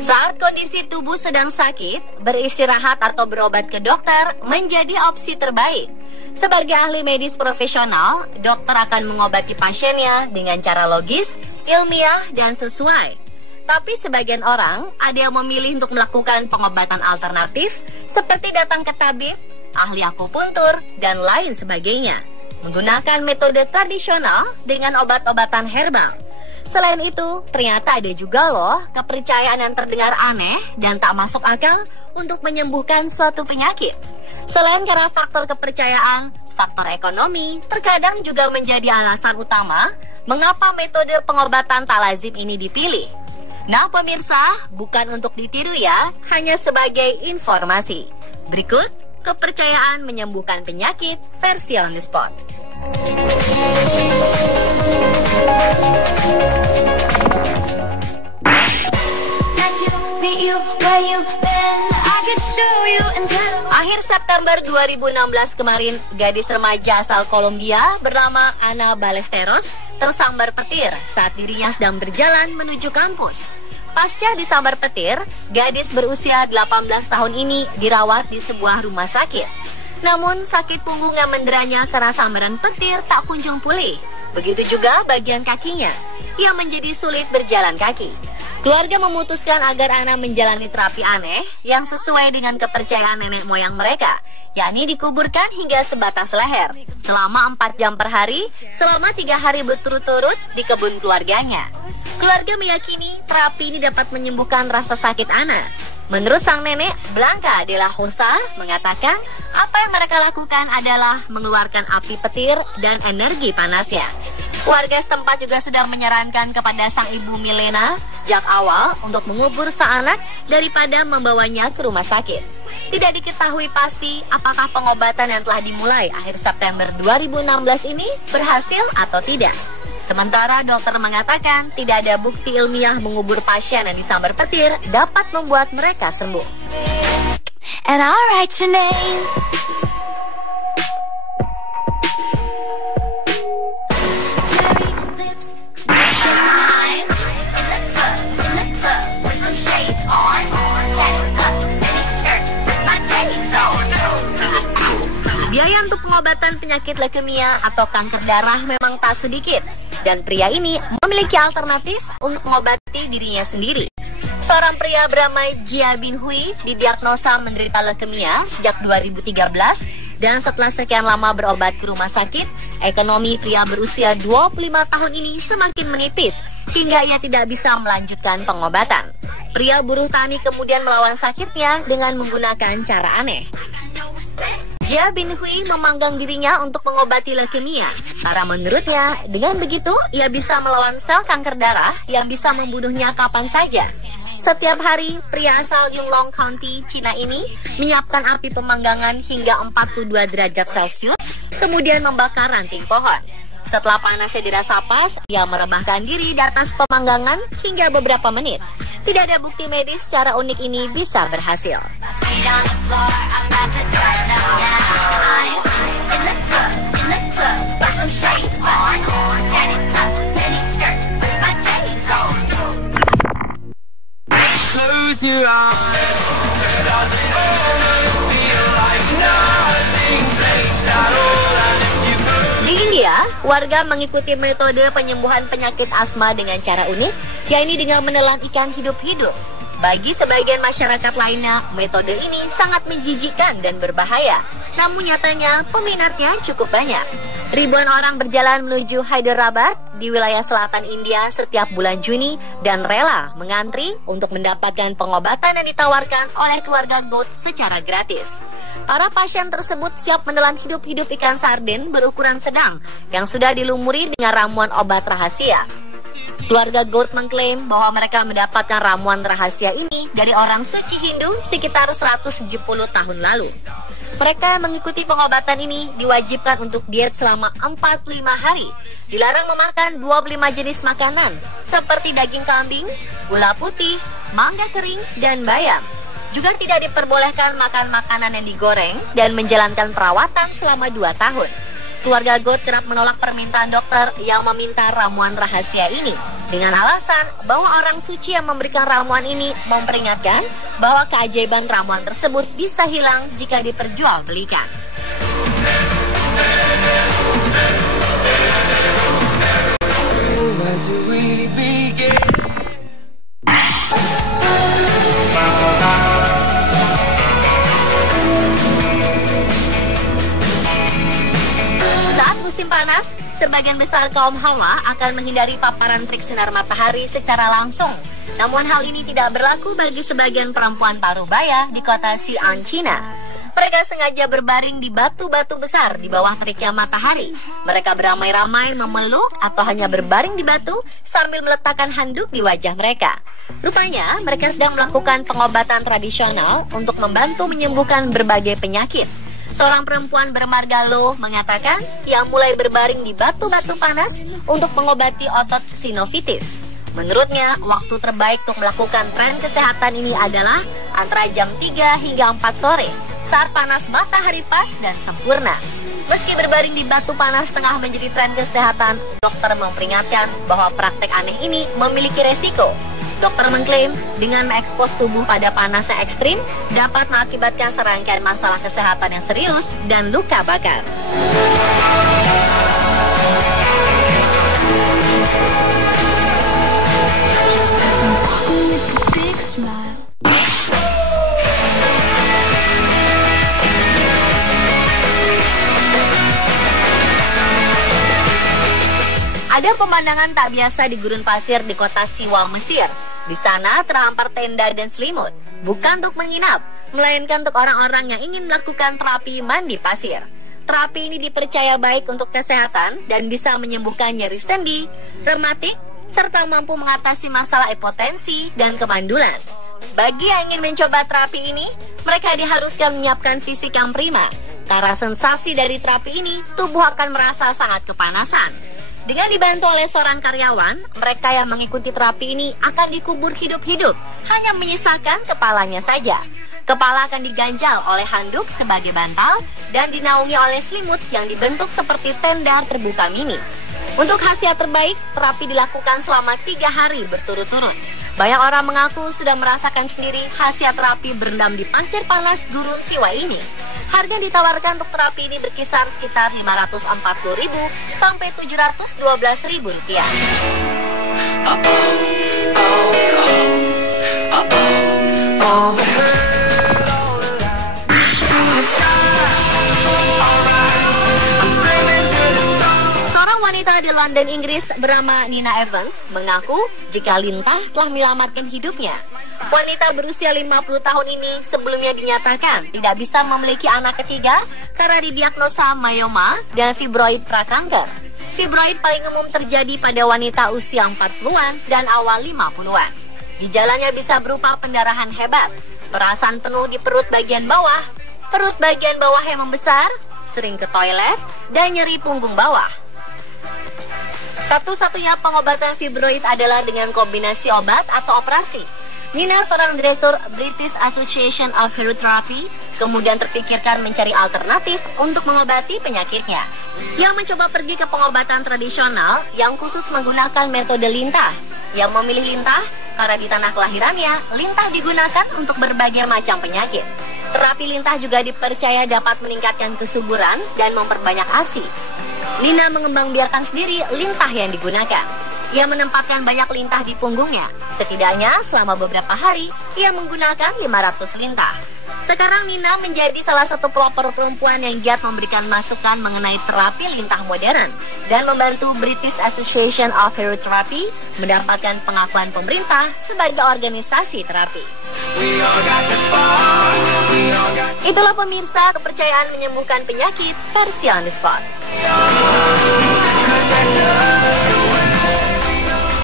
Saat kondisi tubuh sedang sakit, beristirahat atau berobat ke dokter menjadi opsi terbaik. Sebagai ahli medis profesional, dokter akan mengobati pasiennya dengan cara logis, ilmiah, dan sesuai. Tapi sebagian orang ada yang memilih untuk melakukan pengobatan alternatif seperti datang ke tabib, ahli akupuntur, dan lain sebagainya, menggunakan metode tradisional dengan obat-obatan herbal. Selain itu, ternyata ada juga loh kepercayaan yang terdengar aneh dan tak masuk akal untuk menyembuhkan suatu penyakit. Selain karena faktor kepercayaan, faktor ekonomi terkadang juga menjadi alasan utama mengapa metode pengobatan tak lazim ini dipilih. Nah pemirsa, bukan untuk ditiru ya, hanya sebagai informasi. Berikut kepercayaan menyembuhkan penyakit versi on the spot. Akhir September 2016 kemarin, gadis remaja asal Kolombia bernama Ana Ballesteros tersambar petir saat dirinya sedang berjalan menuju kampus. Pasca disambar petir, gadis berusia 18 tahun ini dirawat di sebuah rumah sakit. Namun sakit punggung yang menderanya karena sambaran petir tak kunjung pulih. Begitu juga bagian kakinya yang menjadi sulit berjalan kaki. Keluarga memutuskan agar Ana menjalani terapi aneh yang sesuai dengan kepercayaan nenek moyang mereka, yakni dikuburkan hingga sebatas leher selama 4 jam per hari selama 3 hari berturut-turut di kebun keluarganya. Keluarga meyakini terapi ini dapat menyembuhkan rasa sakit Ana. Menurut sang nenek, Blanca de la Rosa mengatakan apa yang mereka lakukan adalah mengeluarkan api petir dan energi panasnya. Warga setempat juga sudah menyarankan kepada sang ibu Milena sejak awal untuk mengubur sang anak daripada membawanya ke rumah sakit. Tidak diketahui pasti apakah pengobatan yang telah dimulai akhir September 2016 ini berhasil atau tidak. Sementara dokter mengatakan tidak ada bukti ilmiah mengubur pasien yang disambar petir dapat membuat mereka sembuh. And I'll write your name. Biaya untuk pengobatan penyakit leukemia atau kanker darah memang tak sedikit, dan pria ini memiliki alternatif untuk mengobati dirinya sendiri. Seorang pria bernama Jia Bin Hui didiagnosa menderita leukemia sejak 2013, dan setelah sekian lama berobat ke rumah sakit, ekonomi pria berusia 25 tahun ini semakin menipis hingga ia tidak bisa melanjutkan pengobatan. Pria buruh tani kemudian melawan sakitnya dengan menggunakan cara aneh. Jia Bin Hui memanggang dirinya untuk mengobati leukemia karena menurutnya dengan begitu ia bisa melawan sel kanker darah yang bisa membunuhnya kapan saja. Setiap hari, pria asal Yunlong County, Cina ini menyiapkan api pemanggangan hingga 42 derajat Celcius, kemudian membakar ranting pohon. Setelah panasnya dirasa pas, ia merebahkan diri di atas pemanggangan hingga beberapa menit. Tidak ada bukti medis cara unik ini bisa berhasil. Close your eyes. Does it almost feel like nothing changed at all? And if you Di India, warga mengikuti metode penyembuhan penyakit asma dengan cara unik, yakni dengan menelan ikan hidup-hidup. Bagi sebagian masyarakat lainnya, metode ini sangat menjijikkan dan berbahaya. Namun nyatanya, peminatnya cukup banyak. Ribuan orang berjalan menuju Hyderabad di wilayah selatan India setiap bulan Juni dan rela mengantri untuk mendapatkan pengobatan yang ditawarkan oleh keluarga Goat secara gratis. Para pasien tersebut siap menelan hidup-hidup ikan sarden berukuran sedang yang sudah dilumuri dengan ramuan obat rahasia. Keluarga Goat mengklaim bahwa mereka mendapatkan ramuan rahasia ini dari orang suci Hindu sekitar 170 tahun lalu. Mereka mengikuti pengobatan ini diwajibkan untuk diet selama 45 hari. Dilarang memakan 25 jenis makanan seperti daging kambing, gula putih, mangga kering, dan bayam. Juga tidak diperbolehkan makan makanan yang digoreng dan menjalankan perawatan selama 2 tahun. Keluarga God kerap menolak permintaan dokter yang meminta ramuan rahasia ini dengan alasan bahwa orang suci yang memberikan ramuan ini memperingatkan bahwa keajaiban ramuan tersebut bisa hilang jika diperjualbelikan. Where do we begin? Saat musim panas, sebagian besar kaum hawa akan menghindari paparan terik sinar matahari secara langsung. Namun hal ini tidak berlaku bagi sebagian perempuan paruh baya di kota Xi'an, China. Mereka sengaja berbaring di batu-batu besar di bawah teriknya matahari. Mereka beramai-ramai memeluk atau hanya berbaring di batu sambil meletakkan handuk di wajah mereka. Rupanya mereka sedang melakukan pengobatan tradisional untuk membantu menyembuhkan berbagai penyakit. Seorang perempuan bermarga Lo mengatakan ia mulai berbaring di batu-batu panas untuk mengobati otot sinovitis. Menurutnya, waktu terbaik untuk melakukan tren kesehatan ini adalah antara jam 3 hingga 4 sore, saat panas matahari pas dan sempurna. Meski berbaring di batu panas tengah menjadi tren kesehatan, dokter memperingatkan bahwa praktek aneh ini memiliki resiko. Dokter mengklaim dengan mengekspos tubuh pada panas yang ekstrim dapat mengakibatkan serangkaian masalah kesehatan yang serius dan luka bakar. Ada pemandangan tak biasa di gurun pasir di kota Siwa, Mesir. Di sana terhampar tenda dan selimut, bukan untuk menginap, melainkan untuk orang-orang yang ingin melakukan terapi mandi pasir. Terapi ini dipercaya baik untuk kesehatan dan bisa menyembuhkan nyeri sendi, rematik, serta mampu mengatasi masalah hipotensi dan kemandulan. Bagi yang ingin mencoba terapi ini, mereka diharuskan menyiapkan fisik yang prima. Karena sensasi dari terapi ini, tubuh akan merasa sangat kepanasan. Dengan dibantu oleh seorang karyawan, mereka yang mengikuti terapi ini akan dikubur hidup-hidup, hanya menyisakan kepalanya saja. Kepala akan diganjal oleh handuk sebagai bantal dan dinaungi oleh selimut yang dibentuk seperti tenda terbuka mini. Untuk khasiat terbaik, terapi dilakukan selama 3 hari berturut-turut. Banyak orang mengaku sudah merasakan sendiri khasiat terapi berendam di pasir panas gurun Siwa ini. Harga yang ditawarkan untuk terapi ini berkisar sekitar Rp540.000 sampai Rp712.000. Seorang wanita di London, Inggris bernama Nina Evans mengaku jika lintah telah menyelamatkan hidupnya. Wanita berusia 50 tahun ini sebelumnya dinyatakan tidak bisa memiliki anak ketiga karena didiagnosa myoma dan fibroid prakanker. Fibroid paling umum terjadi pada wanita usia 40-an dan awal 50-an. Gejalanya bisa berupa pendarahan hebat, perasaan penuh di perut bagian bawah yang membesar, sering ke toilet, dan nyeri punggung bawah. Satu-satunya pengobatan fibroid adalah dengan kombinasi obat atau operasi. Nina, seorang direktur British Association of Hairotherapy, kemudian terpikirkan mencari alternatif untuk mengobati penyakitnya. Ia mencoba pergi ke pengobatan tradisional yang khusus menggunakan metode lintah. Yang memilih lintah karena di tanah kelahirannya, lintah digunakan untuk berbagai macam penyakit. Terapi lintah juga dipercaya dapat meningkatkan kesuburan dan memperbanyak ASI. Nina mengembangbiakan sendiri lintah yang digunakan. Ia menempatkan banyak lintah di punggungnya. Setidaknya selama beberapa hari, ia menggunakan 500 lintah. Sekarang Nina menjadi salah satu pelopor perempuan yang giat memberikan masukan mengenai terapi lintah modern dan membantu British Association of Hairotherapy mendapatkan pengakuan pemerintah sebagai organisasi terapi. Itulah pemirsa, kepercayaan menyembuhkan penyakit versi on the spot.